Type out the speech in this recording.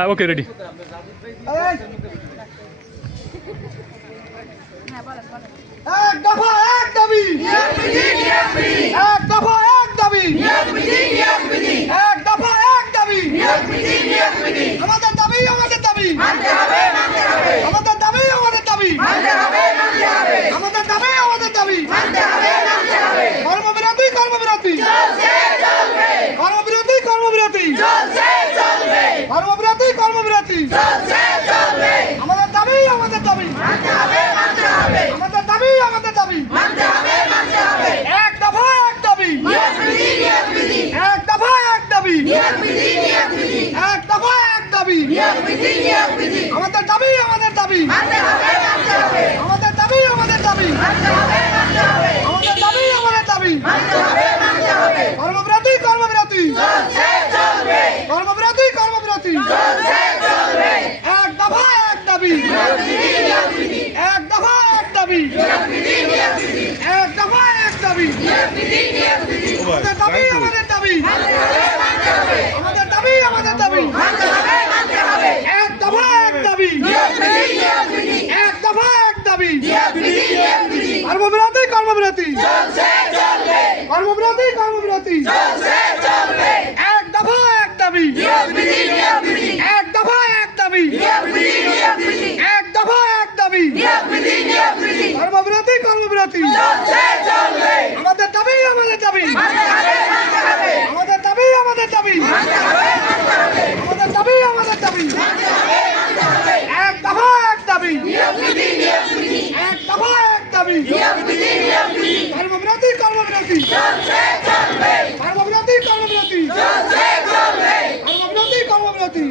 হ্যাঁ okay ready. এক দফা এক দাবি, এক দফা এক দাবি, এক দফা এক দাবি, আমাদের দাবি আমাদের দাবি, আমাদের দাবি আমাদের দাবি, আমাদের দাবি আমাদের দাবি, কর্মবিরতি কর্মবিরতি কর্মবিরতি কর্মবিরতি কর্মবিরতি কর্মবিরতি আমাদের দাবি আমাদের দাবি, আমাদের দাবি আমাদের দাবি, এক দফা এক দাবি, এক দফা এক দাবি, এক দফা এক দাবি, আমাদের দাবি আমাদের দাবি, আমাদের দাবি আমাদের দাবি, আমাদের দাবি আমাদের দাবি, কর্মবিরতি কর্মবিরতি কর্মবিরতি কর্মবিরতি এক দফা এক দাবি, এক দফা এক দাবি, এক দফা এক দাবি, আমাদের দাবি আমাদের দাবি, আমাদের দাবি আমাদের দাবি, এক দফা এক দাবি, এক দফা এক দাবি, কর্মবিরতি কর্মবিরতি কর্মবিরতি কর্মবিরতি এক দফা এক দাবি, এক দফা এক দাবি, এক দফা এক দাবি, কর্মবিরতি কর্মবিরতি আমাদের দাবি আমাদের দাবি, আমাদের দাবি আমাদের দাবি, আমাদের দাবি আমাদের দাবি, এক দফা এক দাবি, এক দফা এক দাবি, কর্মবিরতি কর্মবিরতি কর্মবিরতি কর্মবিরতি কর্মবিরতি কর্মবিরতি